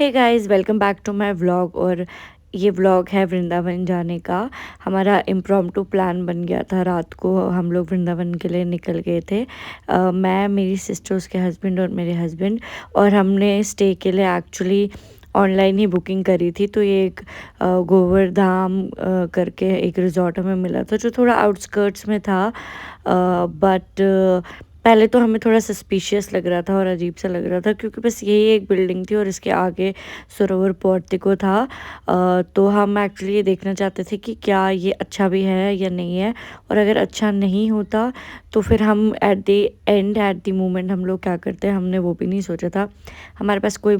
Hey guys, welcome back to my vlog. और ये vlog है वृंदावन जाने का। हमारा इम्प्रॉम्प्टू प्लान बन गया था। रात को हम लोग वृंदावन के लिए निकल गए थे। मैं, मेरी सिस्टर, उसके हस्बैंड और मेरे हस्बैंड। और हमने स्टे के लिए एक्चुअली ऑनलाइन ही बुकिंग करी थी। तो ये एक गोवर्धाम करके एक रिजॉर्ट हमें मिला था जो थोड़ा आउटस्कर्ट्स में था। बट पहले तो हमें थोड़ा सस्पिशियस लग रहा था और अजीब सा लग रहा था, क्योंकि बस यही एक बिल्डिंग थी और इसके आगे सरोवर पोर्टिको था। तो हम एक्चुअली ये देखना चाहते थे कि क्या ये अच्छा भी है या नहीं है। और अगर अच्छा नहीं होता तो फिर हम एट द मोमेंट हम लोग क्या करते हैं, हमने वो भी नहीं सोचा था। हमारे पास कोई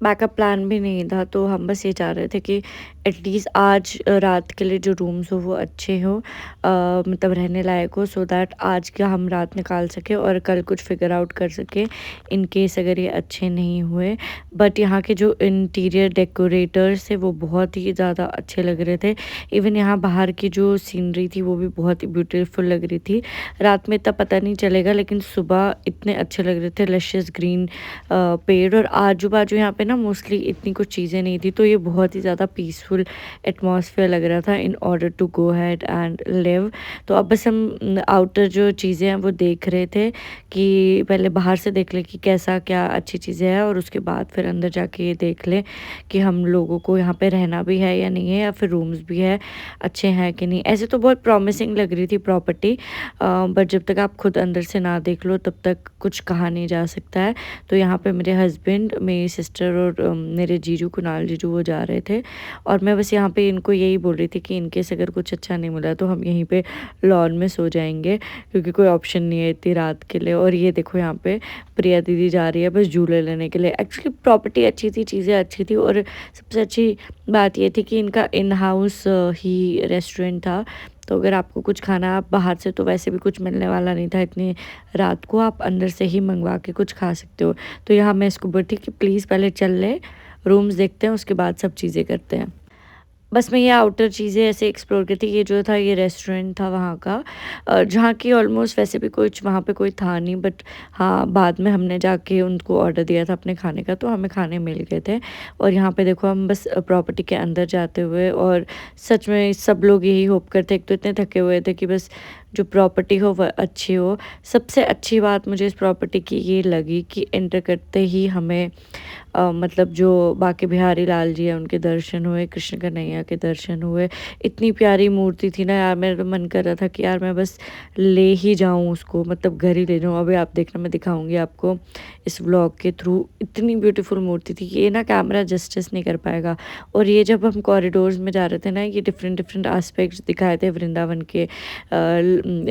बैकअप प्लान भी नहीं था। तो हम बस ये चाह रहे थे कि एटलीस्ट आज रात के लिए जो रूम्स हो वो अच्छे हो, मतलब रहने लायक हो, सो दैट आज का हम रात निकाल सके और कल कुछ फिगर आउट कर सके इन केस अगर ये अच्छे नहीं हुए। बट यहाँ के जो इंटीरियर डेकोरेटर्स थे वो बहुत ही ज़्यादा अच्छे लग रहे थे। इवन यहाँ बाहर की जो सीनरी थी वो भी बहुत ही ब्यूटीफुल लग रही थी। रात में इतना पता नहीं चलेगा, लेकिन सुबह इतने अच्छे लग रहे थे, लशियस ग्रीन पेड़। और आजू बाजू यहाँ पे ना मोस्टली इतनी कुछ चीज़ें नहीं थी, तो ये बहुत ही ज़्यादा पीसफुल एटमॉस्फेयर लग रहा था in order to go head and live. तो अब बस हम आउटर जो चीज़ें हैं वो देख रहे थे कि पहले बाहर से देख ले कि कैसा क्या अच्छी चीज़ें हैं, और उसके बाद फिर अंदर जाके ये देख ले कि हम लोगों को यहाँ पे रहना भी है या नहीं है, या फिर रूम्स भी है अच्छे हैं कि नहीं। ऐसे तो बहुत प्रॉमिसिंग लग रही थी प्रॉपर्टी, बट जब तक आप खुद अंदर से ना देख लो तब तक कुछ कहा नहीं जा सकता है। तो यहाँ पे मेरे हस्बैंड, मेरी सिस्टर और मेरे जीजू, कुणाल जीजू, वो जा रहे थे। और मैं बस यहाँ पे इनको यही बोल रही थी कि इनकेस अगर कुछ अच्छा नहीं मिला तो हम यहीं पे लॉन में सो जाएंगे, क्योंकि कोई ऑप्शन नहीं है इतनी रात के लिए। और ये देखो यहाँ पे प्रिया दीदी जा रही है बस झूले लेने के लिए। एक्चुअली प्रॉपर्टी अच्छी थी, चीज़ें अच्छी थी, और सबसे अच्छी बात ये थी कि इनका इन हाउस ही रेस्टोरेंट था। तो अगर आपको कुछ खाना, आप बाहर से तो वैसे भी कुछ मिलने वाला नहीं था इतनी रात को, आप अंदर से ही मंगवा के कुछ खा सकते हो। तो यहाँ मैं इसको बोलती कि प्लीज़ पहले चल ले, रूम्स देखते हैं, उसके बाद सब चीज़ें करते हैं। बस मैं ये आउटर चीज़ें ऐसे एक्सप्लोर की थी। ये जो था ये रेस्टोरेंट था वहाँ का, जहाँ की ऑलमोस्ट वैसे भी कुछ वहाँ पे कोई था नहीं, बट हाँ बाद में हमने जाके उनको ऑर्डर दिया था अपने खाने का, तो हमें खाने मिल गए थे। और यहाँ पे देखो हम बस प्रॉपर्टी के अंदर जाते हुए, और सच में सब लोग यही होप करते, एक तो इतने थके हुए थे कि बस जो प्रॉपर्टी हो वह अच्छी हो। सबसे अच्छी बात मुझे इस प्रॉपर्टी की ये लगी कि एंटर करते ही हमें मतलब जो बाके बिहारी लाल जी हैं उनके दर्शन हुए, कृष्ण कन्हैया के दर्शन हुए। इतनी प्यारी मूर्ति थी ना यार, मेरा तो मन कर रहा था कि यार मैं बस ले ही जाऊँ उसको, मतलब घर ही ले जाऊँ। अभी आप देखना, मैं दिखाऊंगी आपको इस व्लॉग के थ्रू। इतनी ब्यूटीफुल मूर्ति थी कि ये ना कैमरा जस्टिस नहीं कर पाएगा। और ये जब हम कॉरिडोर्स में जा रहे थे ना, ये डिफरेंट डिफरेंट एस्पेक्ट्स दिखाए थे वृंदावन के,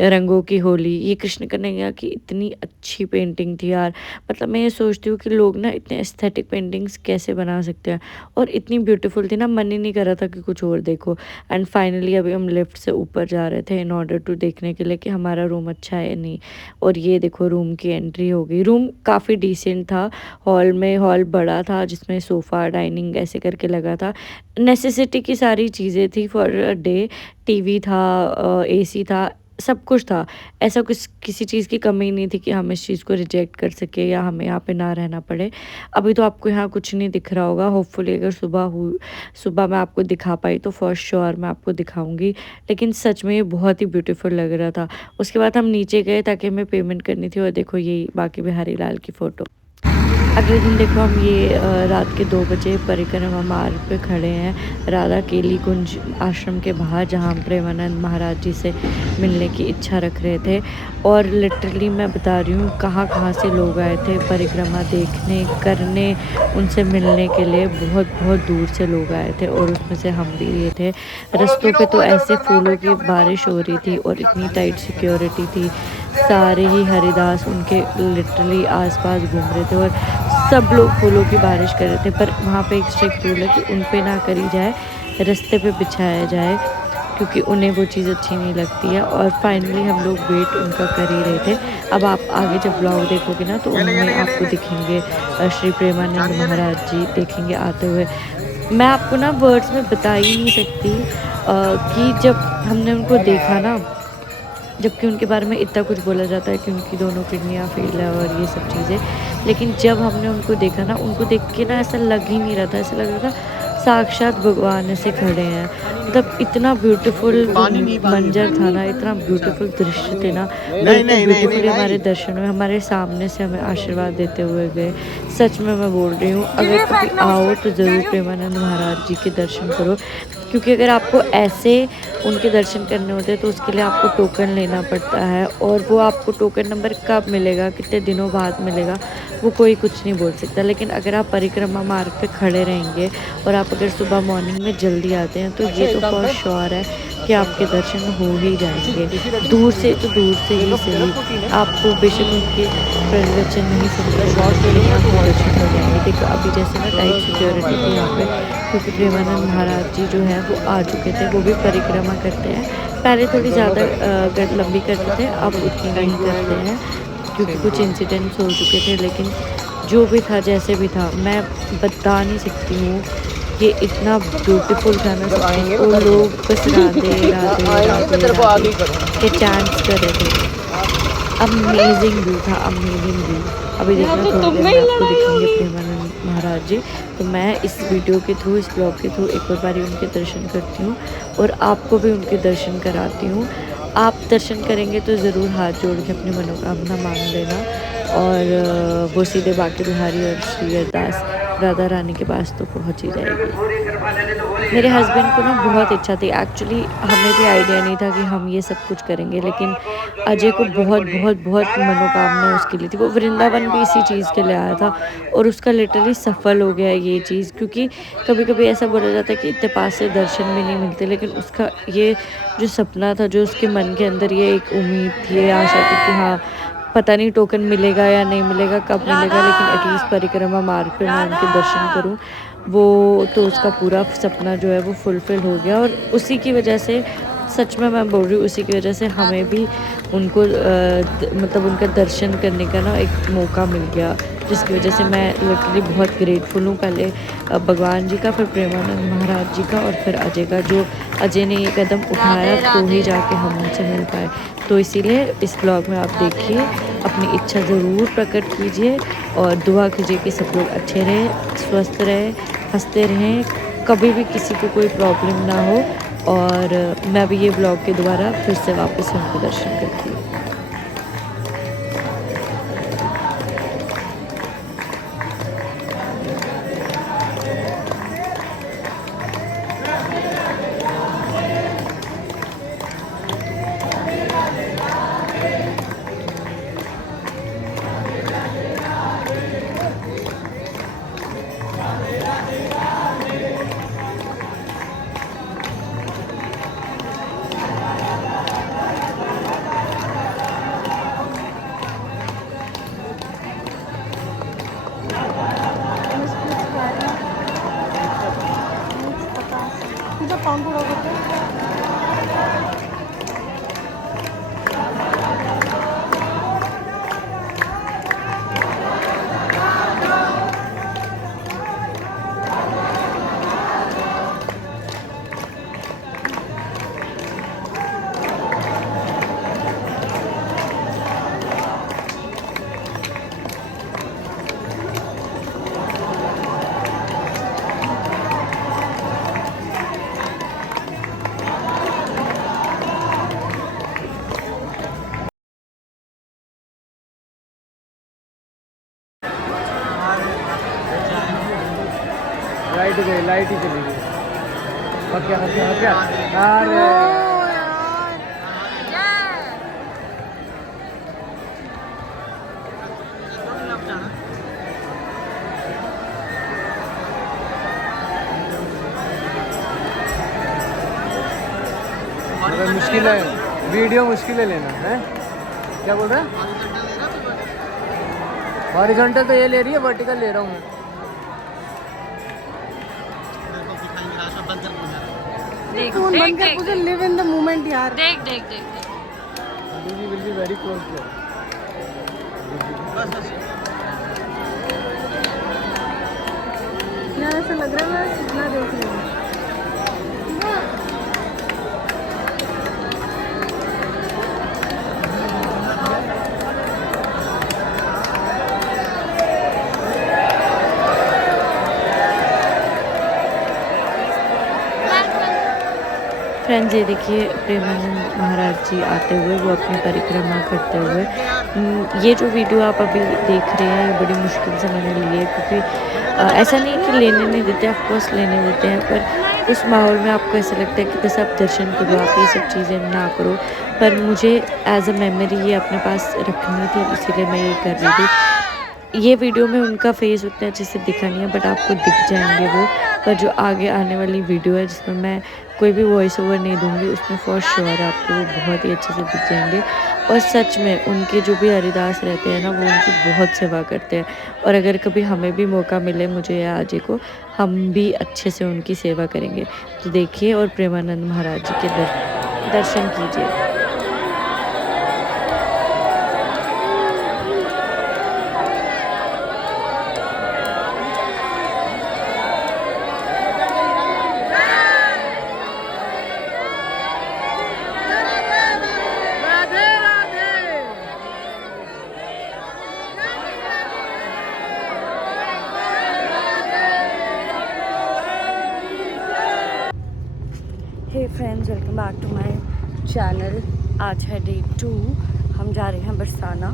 रंगों की होली, ये कृष्ण कन्हैया की इतनी अच्छी पेंटिंग थी यार। मतलब मैं ये सोचती हूँ कि लोग ना इतने एस्थेटिक पेंटिंग्स कैसे बना सकते हैं, और इतनी ब्यूटीफुल थी ना, मन ही नहीं कर रहा था कि कुछ और देखो। एंड फाइनली अभी हम लिफ्ट से ऊपर जा रहे थे इन ऑर्डर टू देखने के लिए कि हमारा रूम अच्छा है या नहीं। और ये देखो रूम की एंट्री हो गई। रूम काफ़ी डिसेंट था। हॉल बड़ा था जिसमें सोफ़ा, डाइनिंग ऐसे करके लगा था। नेसेसिटी की सारी चीज़ें थी फॉर अ डे। टीवी था, एसी था, सब कुछ था। ऐसा कुछ किसी चीज़ की कमी नहीं थी कि हम इस चीज़ को रिजेक्ट कर सके या हमें यहाँ पे ना रहना पड़े। अभी तो आपको यहाँ कुछ नहीं दिख रहा होगा, होपफुली अगर सुबह मैं आपको दिखा पाई तो फॉर श्योर मैं आपको दिखाऊंगी। लेकिन सच में ये बहुत ही ब्यूटीफुल लग रहा था। उसके बाद हम नीचे गए ताकि हमें पेमेंट करनी थी, और देखो ये बाकी बिहारी लाल की फ़ोटो। अगले दिन देखो हम ये रात के 2 बजे परिक्रमा मार्ग पे खड़े हैं राधा केली कुंज आश्रम के बाहर, जहाँ हम प्रेमानंद महाराज जी से मिलने की इच्छा रख रहे थे। और लिटरली मैं बता रही हूँ कहाँ कहाँ से लोग आए थे परिक्रमा देखने, करने, उनसे मिलने के लिए। बहुत बहुत दूर से लोग आए थे, और उसमें से हम भी ये थे। रास्तों पे तो ऐसे फूलों की बारिश हो रही थी और इतनी टाइट सिक्योरिटी थी। सारे ही हरिदास उनके लिटरली आसपास घूम रहे थे, और सब लोग फूलों की बारिश कर रहे थे। पर वहाँ पे एक स्ट्रिक्ट रूल है कि उन पे ना करी जाए, रास्ते पे बिछाया जाए, क्योंकि उन्हें वो चीज़ अच्छी नहीं लगती है। और फाइनली हम लोग वेट उनका कर ही रहे थे। अब आप आगे जब ब्लॉग देखोगे ना तो उनमें आपको दिखेंगे श्री प्रेमानंद महाराज जी देखेंगे आते हुए। मैं आपको ना वर्ड्स में बता ही नहीं सकती कि जब हमने उनको देखा ना, जबकि उनके बारे में इतना कुछ बोला जाता है कि उनकी दोनों किडनियाँ फेल है और ये सब चीज़ें। लेकिन जब हमने उनको देखा ना, उनको देख के ना ऐसा लग ही नहीं रहा था, ऐसा लग रहा था साक्षात भगवान ऐसे खड़े हैं। मतलब इतना ब्यूटीफुल वो मंजर था ना, इतना ब्यूटीफुल दृश्य थे ना, और इतने ब्यूटीफुली हमारे दर्शन में हमारे सामने से हमें आशीर्वाद देते हुए गए। सच में मैं बोल रही हूँ, अगर कभी आओ तो ज़रूर प्रेमानंद महाराज जी के दर्शन करो, क्योंकि अगर आपको ऐसे उनके दर्शन करने होते हैं तो उसके लिए आपको टोकन लेना पड़ता है, और वो आपको टोकन नंबर कब मिलेगा, कितने दिनों बाद मिलेगा, वो कोई कुछ नहीं बोल सकता। लेकिन अगर आप परिक्रमा मार्ग पे खड़े रहेंगे और आप अगर सुबह मॉर्निंग में जल्दी आते हैं तो ये तो फॉर श्योर है कि आपके दर्शन हो ही जाएंगे। दूर से तो दूर से ही सही, आपको बेशक उनके प्रवचन नहीं सुनते, लेकिन आपको दर्शन हो जाएंगे। देखो अभी जैसे ना टाइट सिक्योरिटी थी यहाँ पे, क्योंकि प्रेमानंद महाराज जी जो हैं वो आ चुके थे, वो भी परिक्रमा करते हैं। पहले थोड़ी ज़्यादा लंबी करते थे, अब उतनी नहीं करते हैं, क्योंकि कुछ इंसिडेंट्स हो चुके थे। लेकिन जो भी था जैसे भी था, मैं बता नहीं सकती हूँ, ये इतना ब्यूटीफुल था ना। वो लोग बस राधे राधे राधे राधे के चैंट्स कर रहे थे। अमेजिंग व्यू था, अमेजिंग व्यू। अभी देखना थोड़ी देर में आपको दिखाएंगे प्रेमानंद महाराज जी। तो मैं इस वीडियो के थ्रू, इस ब्लॉग के थ्रू एक और बारी उनके दर्शन करती हूँ और आपको भी उनके दर्शन कराती हूँ। आप दर्शन करेंगे तो ज़रूर हाथ जोड़ के अपनी मनोकामना मांग लेना, और वो सीधे बांके बिहारी और श्री अरदास राधा रानी के पास तो पहुँच ही जाएगी। मेरे हस्बैंड को ना बहुत इच्छा थी, एक्चुअली हमें भी आइडिया नहीं था कि हम ये सब कुछ करेंगे, लेकिन अजय को बहुत बहुत बहुत मनोकामना उसके लिए थी। वो वृंदावन भी इसी चीज़ के लिए आया था, और उसका लिटरली सफल हो गया ये चीज़। क्योंकि कभी कभी ऐसा बोला जाता है कि इतने पास से दर्शन भी नहीं मिलते, लेकिन उसका ये जो सपना था, जो उसके मन के अंदर ये एक उम्मीद थी, ये आशा थी कि हाँ, पता नहीं टोकन मिलेगा या नहीं मिलेगा, कब मिलेगा, लेकिन एटलीस्ट परिक्रमा मार्ग पे मैं उनके दर्शन करूं, वो तो उसका पूरा सपना जो है वो फुलफ़िल हो गया। और उसी की वजह से, सच में मैं बोल रही हूँ, उसी की वजह से हमें भी उनको मतलब उनका दर्शन करने का ना एक मौका मिल गया, जिसकी वजह से मैं लिटरली बहुत ग्रेटफुल हूँ। पहले भगवान जी का, फिर प्रेमानंद महाराज जी का, और फिर अजय का। जो अजय ने ये कदम उठाया तो ही जाके हम उनसे मिल पाए। तो इसीलिए इस ब्लॉग में आप देखिए, अपनी इच्छा ज़रूर प्रकट कीजिए और दुआ कीजिए कि सब लोग अच्छे रहें, स्वस्थ रहें, हंसते रहें, कभी भी किसी को कोई प्रॉब्लम ना हो। और मैं भी ये ब्लॉग के द्वारा फिर से वापस उनके दर्शन करती हूँ। लाइट ही चली गई। क्या अरे मुश्किल है, वीडियो मुश्किल है लेना है। क्या बोल रहा है? हॉरिजॉन्टल तो ये ले रही है, वर्टिकल ले रहा हूँ मैं। देख फोन देख बंद कर, देख मुझे लिव इन द मोमेंट यार। देख देख देख दीदी will be very close to. यार ऐसा लग रहा है मैं सपना देख रही हूँ। फ्रेंड्स, ये देखिए प्रेमानंद महाराज जी आते हुए, वो अपनी परिक्रमा करते हुए। ये जो वीडियो आप अभी देख रहे हैं, ये बड़ी मुश्किल से मैंने ली है, क्योंकि ऐसा नहीं है कि लेने नहीं देते, ऑफकोर्स लेने देते हैं, पर उस माहौल में आपको ऐसा लगता है कि बस आप दर्शन करो, आप ये सब चीज़ें ना करो। पर मुझे एज अ मेमोरी ये अपने पास रखनी थी, इसीलिए मैं ये कर रही थी। ये वीडियो में उनका फेस उतने अच्छे से दिखा नहीं है, बट आपको दिख जाएंगे वो। पर जो आगे आने वाली वीडियो है, जिसमें मैं कोई भी वॉइस ओवर नहीं दूंगी, उसमें फॉर श्योर आपको वो बहुत ही अच्छे से दिख जाएंगे। और सच में उनके जो भी हरिदास रहते हैं ना, वो उनकी बहुत सेवा करते हैं। और अगर कभी हमें भी मौका मिले, मुझे या अजय को, हम भी अच्छे से उनकी सेवा करेंगे। तो देखिए और प्रेमानंद महाराज जी के दर्शन कीजिए। Hey friends, welcome back to my channel. आज है डे 2। हम जा रहे हैं बरसाना।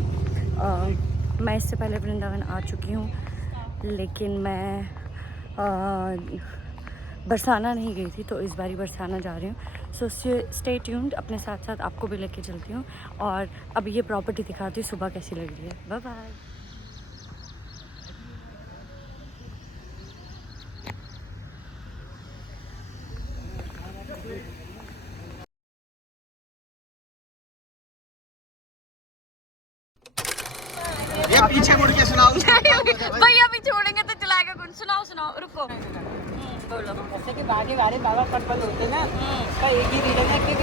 मैं इससे पहले वृंदावन आ चुकी हूँ, लेकिन मैं बरसाना नहीं गई थी, तो इस बारी बरसाना जा रही हूँ। सो स्टे ट्यून्ड, अपने साथ साथ आपको भी लेके चलती हूँ और अब ये प्रॉपर्टी दिखाती हूँ सुबह कैसी लग रही है। Bye bye. ये पीछे मुड़ के सुनाओ। भैया अभी छोड़ेंगे तो चलाएगा कौन? सुनाओ सुनाओ, रुको। बोलो। जैसे कि बागे वाले बाबा पटपल होते हैं ना, उसका एक ही रीजन है कि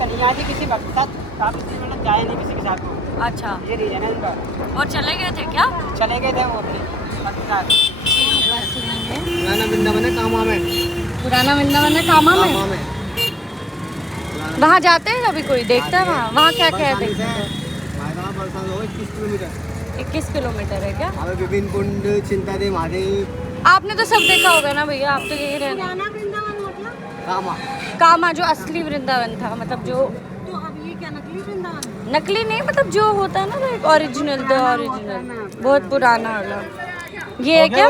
कन्या जी किसी भक्त के साथ आप इसलिए मतलब जाए नहीं किसी के साथ को। अच्छा, ये रीजन है इनका। और चले गए थे क्या? चले गए थे वो अपने भक्त के साथ। पुराना वृंदावन है कामा में। पुराना वृंदावन है कामा में। कामा में वहाँ जाते हैं कभी? कोई देखता है वहाँ? वहाँ क्या क्या है देखने को? 21 किलोमीटर। 21 किलोमीटर है क्या? हमें विभिन्न कुंड, चिंतादेव महादेव। आपने तो सब देखा होगा ना भैया, आप तो यही रहना। कामा कामा जो असली वृंदावन था, मतलब जो तो अब ये क्या नकली वृंदावन? नकली नहीं, मतलब जो होता है ना, लाइक ओरिजिनल, द ओरिजिनल, बहुत पुराना वाला। ये है क्या?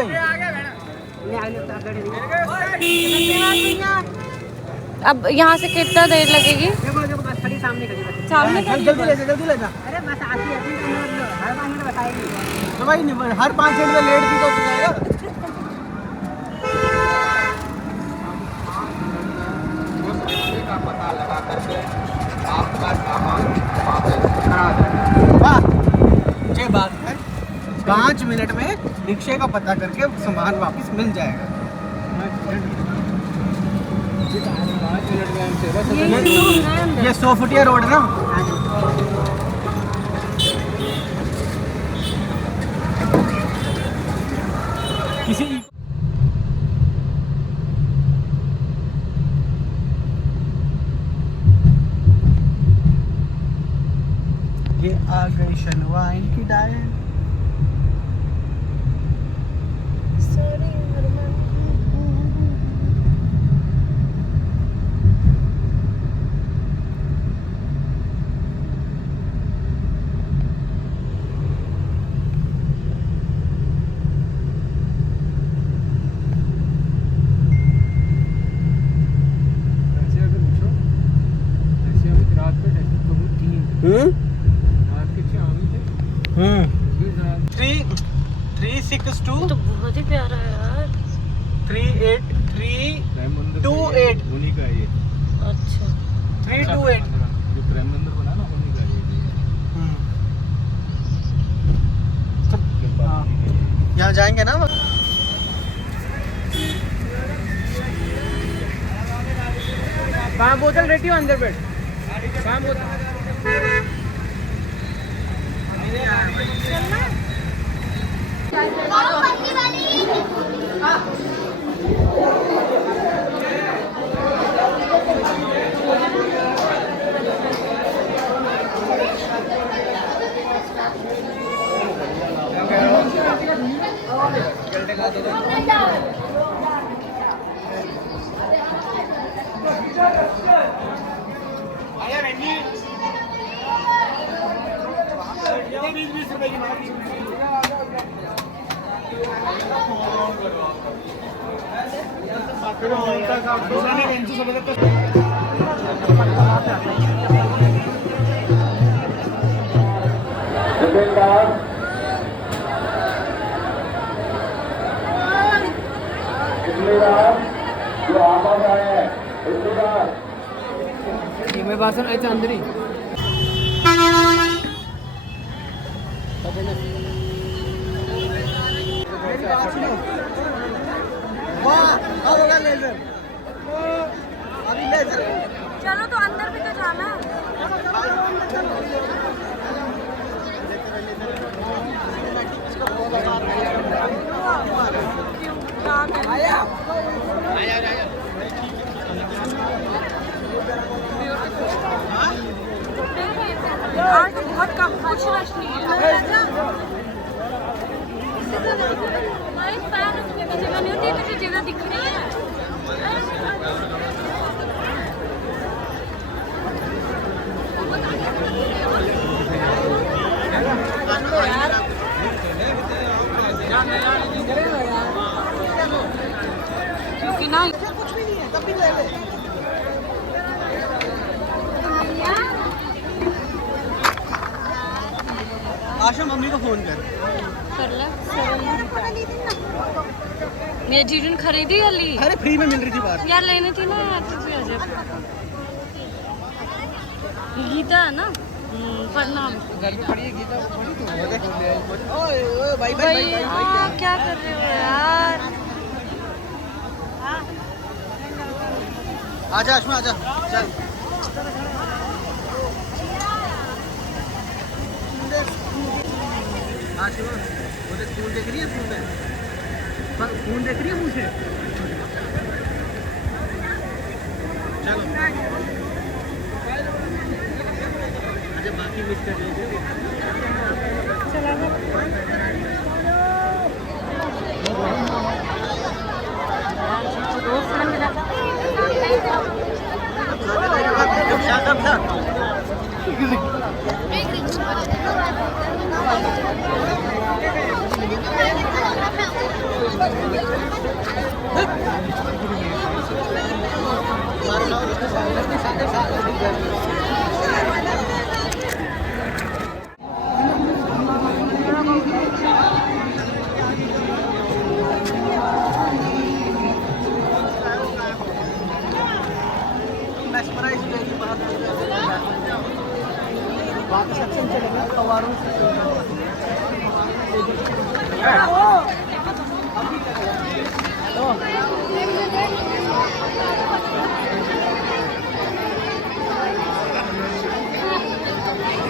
अब यहाँ से कितना देर लगेगी? सामने खड़ी सामने का? जल्दी ले जा, जल्दी ले जा। अरे बस आती हर 5 मिनट बताएगी। तो भाई हर 5 मिनट में लेट भी तो हो जाएगा। वाह, ये बात है। 5 मिनट में रिक्शे का पता करके सामान वापस मिल जाएगा। 5 मिनट में हम सेवा। ये 100 फुटिया रोड है ना। किसी ये आ गई शनवाइन की डायन। हम्म 362 तो बहुत ही प्यारा है यार। 38328 उन्हीं का ये अच्छा, 328। जो प्रेम मंदिर बना ना उन्हीं का ये यहाँ जाएंगे ना। कहाँ बोतल रेडी हो अंदर बैठ। कहाँ बोतल? मैं बासन ऐसे अंदर ही चलो तो अंदर भी तो जाना। आज तो बहुत कम कुछ रश नहीं है। जगह नहीं होती, तुझे जगह दिख रही है। क्योंकि ना कुछ भी नहीं है, तब भी ले ले। आशा मम्मी को फोन कर ले। मेरी जीजू ने खरीदी या ली? अरे फ्री में मिल रही थी बात यार लेनी थी ना यार, तू भी आ जा। गीता है ना? प्रणाम। घर में पड़ी है गीता, ओए ओए भाई भाई क्या कर रहे हो यार? आजा आशमा आजा चल। आशमा मुझे फूल देख रही है, फूल देख रही है मुझे। चलो अच्छा बाकी मिस कर लीजिए।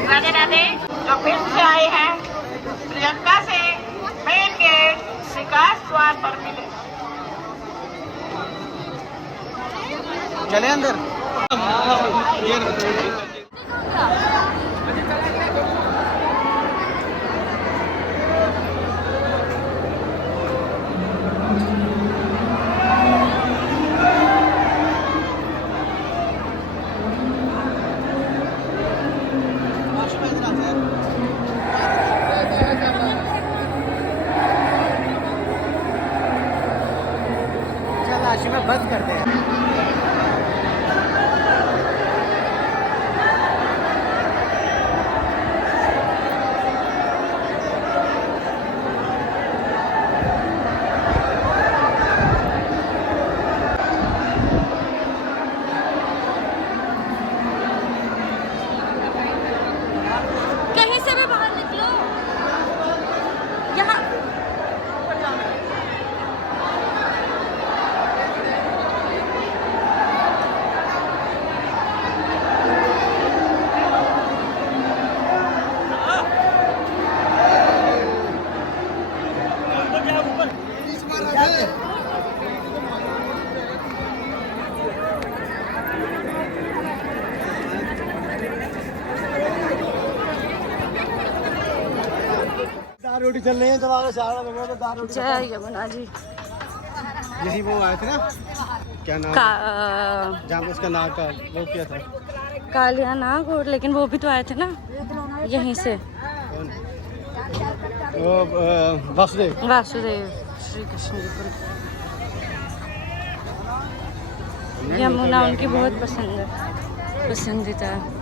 राधे राधे। जो फिर से आए हैं प्रियंका से मेन गेट विकास द्वार पर मिले। चले अंदर। में बंद करते हैं। कहीं से भी बाहर निकलो। यहाँ दाल रोटी चल रही है तुम्हारे सारा लगा तो दाल रोटी। जय यमुना जी। यही वो आए थे ना, क्या नाम जहाँ पे उसका नाम का वो किया था, कालिया नाग, और लेकिन वो भी तो आए थे ना यहीं से। वो वासुदेव। वासुदेव श्री कृष्ण जी को। यमुना उनकी बहुत पसंदीदा है।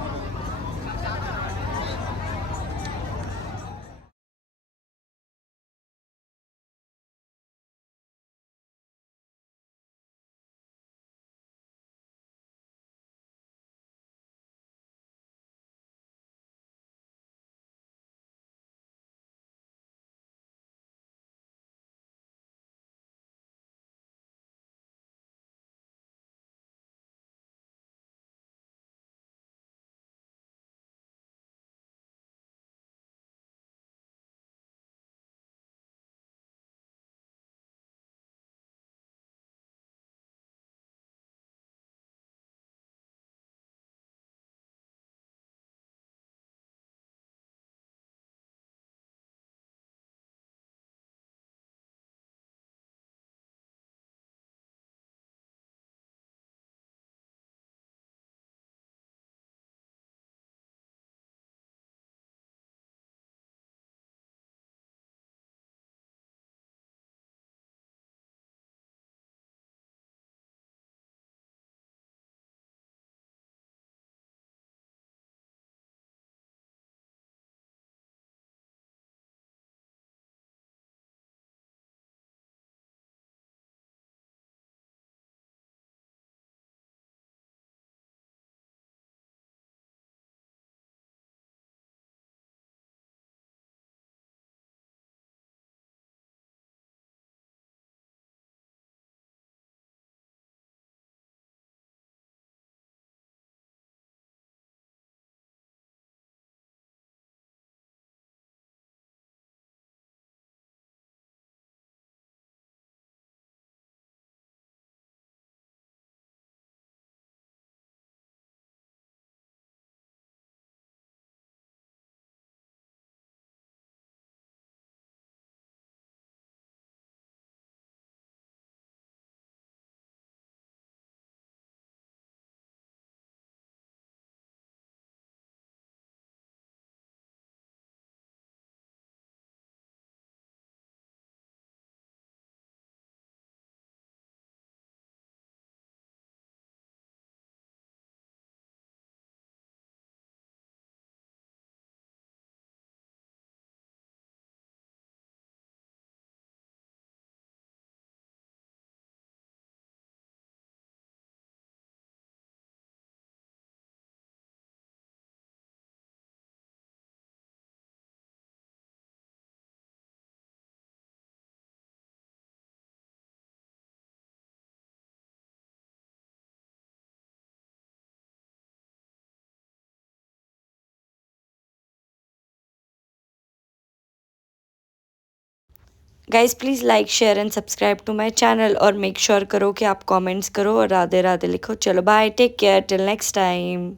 Guys please like share and subscribe to my channel और मेक श्योर करो कि आप कमेंट्स करो और राधे राधे लिखो। चलो bye, take care, till next time.